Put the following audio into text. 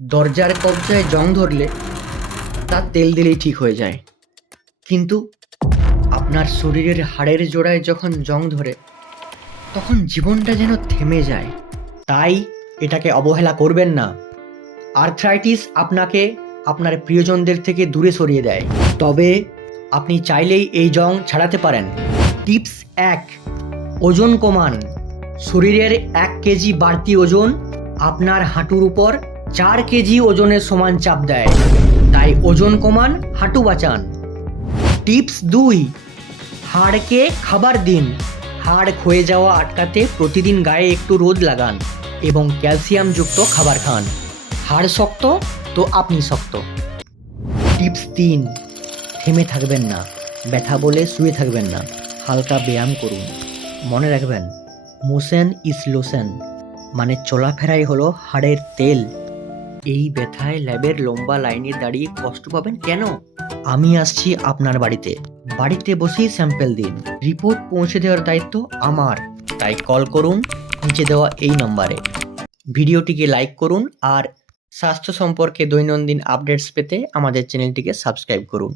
দরজার কবজায় জং ধরলে তা তেল দিলেই ঠিক হয়ে যায়, কিন্তু আপনার শরীরের হাড়ের জোড়ায় যখন জং ধরে তখন জীবনটা যেন থেমে যায়। তাই এটাকে অবহেলা করবেন না। আর্থ্রাইটিস আপনাকে আপনার প্রিয়জনদের থেকে দূরে সরিয়ে দেয়, তবে আপনি চাইলেই এই জং ছাড়াতে পারেন। টিপস 1, ওজন কমান। শরীরের 1 কেজি বাড়তি ওজন আপনার হাঁটুর উপর 4 কেজি ওজনের সমান চাপ দেয়, তাই ওজন কমান, হাঁটু বাঁচান। টিপস 2, হাড়কে খাবার দিন। হাড় ক্ষয়ে যাওয়া আটকাতে প্রতিদিন গায়ে একটু রোদ লাগান এবং ক্যালসিয়ামযুক্ত খাবার খান। হাড় শক্ত তো আপনি শক্ত। টিপস 3, থেমে থাকবেন না। ব্যথা বলে শুয়ে থাকবেন না, হালকা ব্যায়াম করুন। মনে রাখবেন, মোশন ইজ লোশন, মানে চলাফেরাই হলো হাড়ের তেল। এই ব্যথায় ল্যাবের লম্বা লাইনে দাঁড়িয়ে কষ্ট পাবেন কেন? আমি আসছি আপনার বাড়িতে, বাড়িতে বসেই স্যাম্পেল দিন। রিপোর্ট পৌঁছে দেওয়ার দায়িত্ব আমার, তাই কল করুন নিচে দেওয়া এই নম্বরে। ভিডিওটিকে লাইক করুন আর স্বাস্থ্য সম্পর্কে দৈনন্দিন আপডেটস পেতে আমাদের চ্যানেলটিকে সাবস্ক্রাইব করুন।